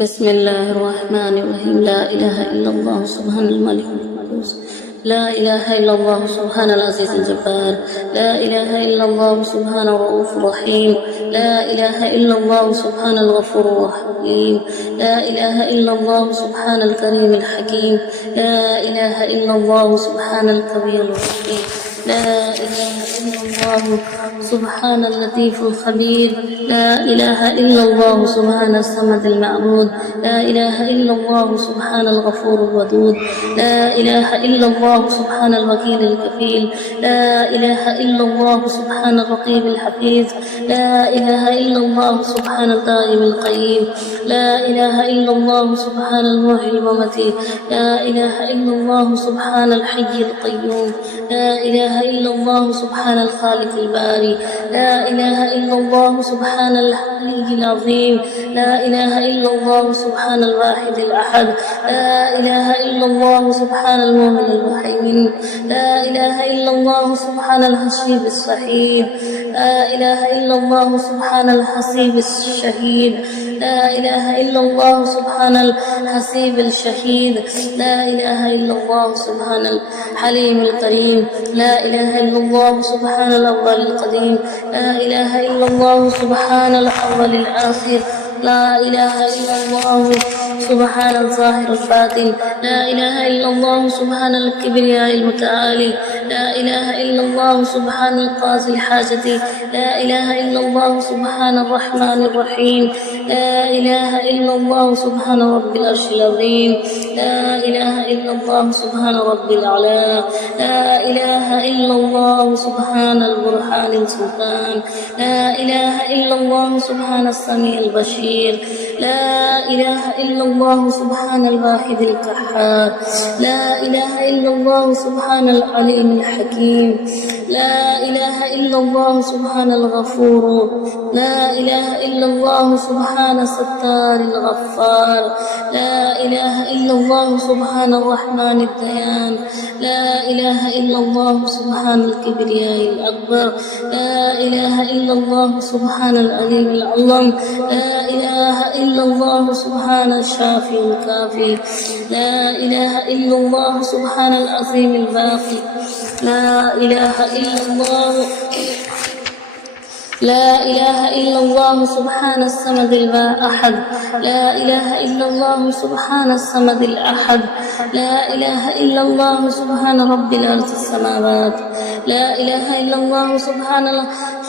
بسم الله الرحمن الرحيم. لا إله إلا الله سبحان الملك القدوس، لا إله إلا الله سبحان العزيز الجبار، لا إله إلا الله سبحان الرؤوف الرحيم، لا إله إلا الله سبحان الغفور الرحيم، لا إله إلا الله سبحان الكريم الحكيم، لا إله إلا الله سبحان القوي الرحيم، لا إله إلا الله سبحان اللطيف الخبير، لا إله إلا الله سبحان الصمد المعبود، لا إله إلا الله سبحان الغفور الودود، لا إله إلا الله سبحان الوكيل الكفيل، لا إله إلا الله سبحان الرقيب الحفيظ، لا إله إلا الله سبحان الدائم القيم، لا إله إلا الله سبحان المحيي المميت، لا إله إلا الله سبحان الحي القيوم، لا إله إلا الله سبحان الخالق الباري، لا إله إلا الله سبحان الحلي العظيم، لا إله إلا الله سبحان الواحد الأحد، لا إله إلا الله سبحان المؤمن المهيمن، لا إله إلا الله سبحان الحسيب الصحيح، لا إله إلا الله سبحان الحسيب الشهيد، لا إله إلا الله سبحان الحسيب الشهيد، لا إله إلا الله سبحان الحليم الكريم، لا إله إلا الله سبحان الأول القديم، لا إله إلا الله سبحان الأول الآخر، لا إله إلا الله سبحان الظاهر الباطن، لا إله إلا الله سبحان الكبرياء المتعالي، لا إله إلا الله سبحان القاضي الحاجة، لا إله إلا الله سبحان الرحمن الرحيم، لا إله إلا الله سبحان رب العرش العظيم، لا إله إلا الله سبحان رب الأعلى، لا إله إلا الله سبحان البرهان السلطان، لا إله إلا الله سبحان السميع البشير، لا إله إلا الله سبحان الواحد القهار، لا إله إلا الله سبحان العليم الحكيم، لا إله إلا الله سبحان الغفور، لا إله إلا الله سبحان الستار الغفار، لا إله إلا الله سبحان الرحمن الديان، لا إله إلا الله سبحان الكبرياء الأكبر، لا إله إلا الله سبحان العليم العظيم، لا إله إلا الله سبحان الشافي الكافي، لا إله إلا الله سبحان العظيم الباقي، لا إله إلا الله لا إله إلا الله سبحان الصمد الأحد، لا إله إلا الله سبحان الصمد الأحد، لا إله إلا الله سبحان رب الأرض السماوات، لا إله إلا الله سبحان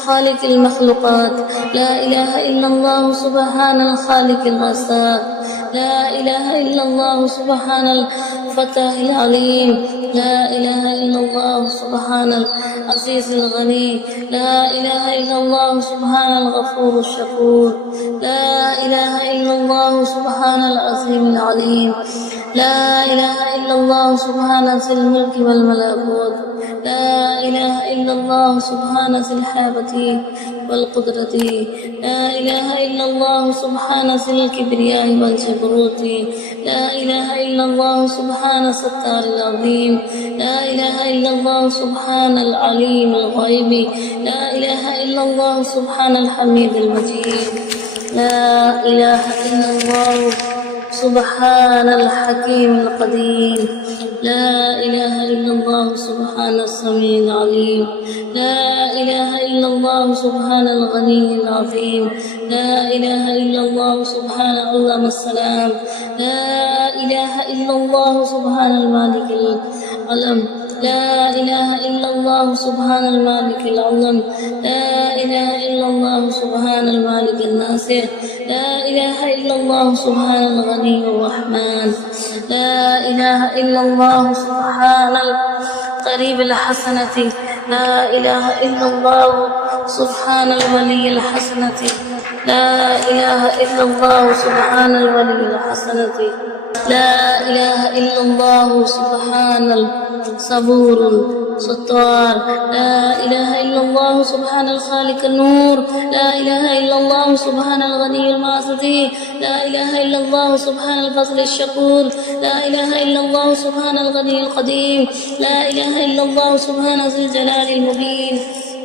خالق المخلوقات، لا إله إلا الله سبحان الخالق الرزاق، لا إله إلا الله سبحان الفتاح العليم، لا إله إلا الله سبحان العزيز الغني، لا إله إلا الله سبحان الغفور الشكور، لا إله إلا الله سبحان العظيم العليم، لا إله إلا الله سبحان ذي الملك والملكوت، لا إله إلا الله سبحان ذي الحيبة والقدرة، لا إله إلا الله سبحان ذي الكبرياء والجبروت، لا إله إلا الله سبحان الستار العظيم، لا إله إلا الله سبحان العليم الغيب، لا إله إلا الله سبحان الحميد المجيد، لا إله إلا الله سبحان الحكيم القدير، لا إله إلا الله سبحان السميع العليم، لا إله إلا الله سبحان الغني العظيم، لا إله إلا الله سبحان عظم السلام، لا إله إلا الله سبحان المالك العلم، لا إله إلا الله سبحان المالك العظم، لا إله إلا الله سبحان المالك الناصر، لا إله إلا الله سبحان الغني الرحمن، لا إله إلا الله سبحان القريب الحسنة، لا إله إلا الله سبحان الولي الحسنة، لا إله إلا الله سبحان الولي الحسنة، لا إله إلا الله سبحان الصبور الستار، لا إله إلا الله سبحان الخالق النور، لا إله إلا الله سبحان الغني المعصي، لا إله إلا الله سبحان الفضل الشكور، لا إله إلا الله سبحان الغني القديم، لا إله إلا الله سبحان ذي الجلال المبين،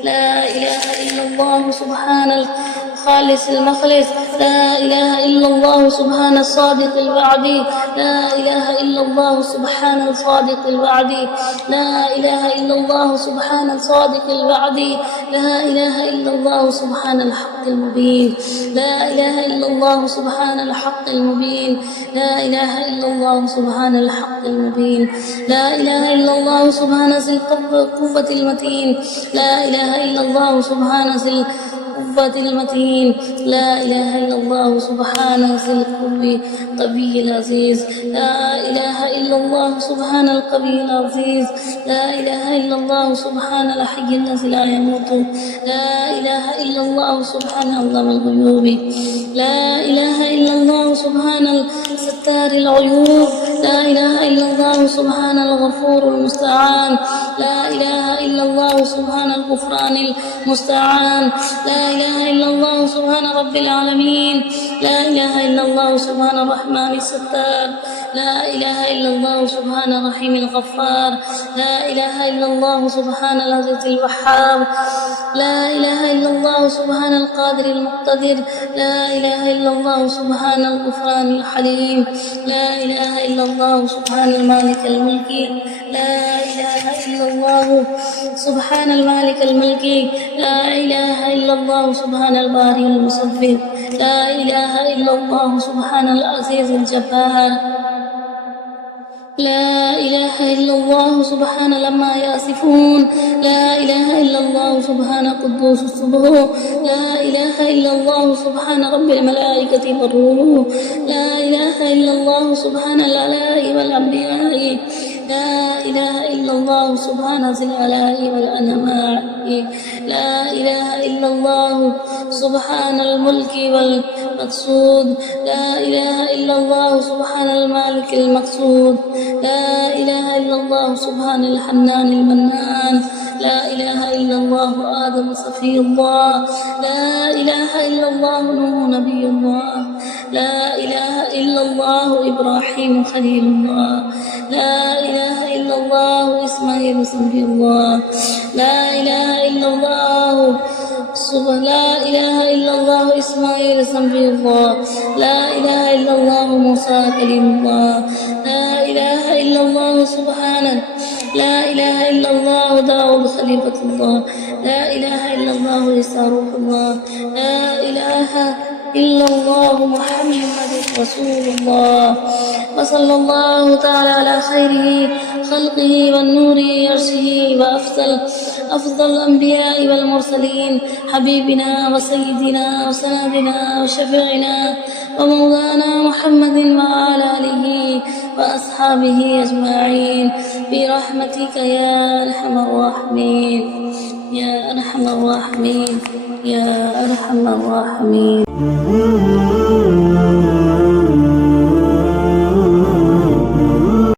لا إله إلا الله سبحان الخالص المخلص. لا إله إلا الله سبحان الصادق الوعدي. لا إله إلا الله سبحان الصادق الوعدي. لا إله إلا الله سبحان الصادق الوعدي. لا إله إلا الله سبحان الحق المبين. لا إله إلا الله سبحان الحق المبين. لا إله إلا الله سبحان الحق المبين. لا إله إلا الله سبحان ذي القوة المتين. لا إله إلا الله سبحان ذي القوة المتين. لا إله إلا الله سبحان ذي القوي العزيز. لا إله إلا الله سبحان القوي العزيز. لا إله إلا الله سبحان الحي الذي لا يموت. لا إله إلا الله سبحان علام الغيوب. لا إله إلا الله سبحان ستار العيوب. لا إله إلا الله سبحان الغفور المستعان. لا إله إلا الله سبحان الغفران المستعان. لا إله إلا الله سبحان رب العالمين. لا إله إلا الله سبحان الرحمن الستار. لا إله إلا الله سبحان الرحيم الغفار. لا إله إلا الله سبحان العزيز الوهاب. لا إله إلا الله سبحان القادر المقتدر. لا إله إلا الله سبحان الغفران الحليم. لا إله إلا الله سبحان المالك الملك. لا إله إلا الله سبحان المالك الملك. لا إله إلا الله سبحان الباري المصور. لا إله إلا الله سبحان العزيز الجبار. لا إله إلا الله سبحان لما يصفون. لا إله إلا الله سبحان قدوس الصبح. لا إله إلا الله سبحان رب الملائكة والروح. لا إله إلا الله سبحان الآلاء والأنبياء. لا إله إلا الله سبحان ذي الآلاء والأنماء. لا إله إلا الله سبحان الملك والمقصود. لا إله إلا الله سبحان المالك المقصود. لا إله إلا الله سبحان الحنان المنان. لا إله إلا الله آدم صفي الله. لا إله إلا الله نوح نبي الله. لا إله إلا الله إبراهيم خليل الله. لا إله إلا الله إسماعيل صفي الله. لا إله إلا الله لا إله إلا الله إسماعيل صفي الله. لا إله إلا الله موسى كليم الله. لا إله إلا الله سبحانه. لا إله إلا الله داود خليفة الله. لا إله إلا الله عيسى روح الله. لا إله إلا الله محمد رسول الله. وصلى الله تعالى على خيره خلقه والنور عرشه وأفضل الأنبياء والمرسلين حبيبنا وسيدنا وسندنا وشفيعنا ومولانا محمد وعلى آله وأصحابه أجمعين برحمتك يا أرحم الراحمين. يا أرحم الراحمين. يا أرحم الراحمين.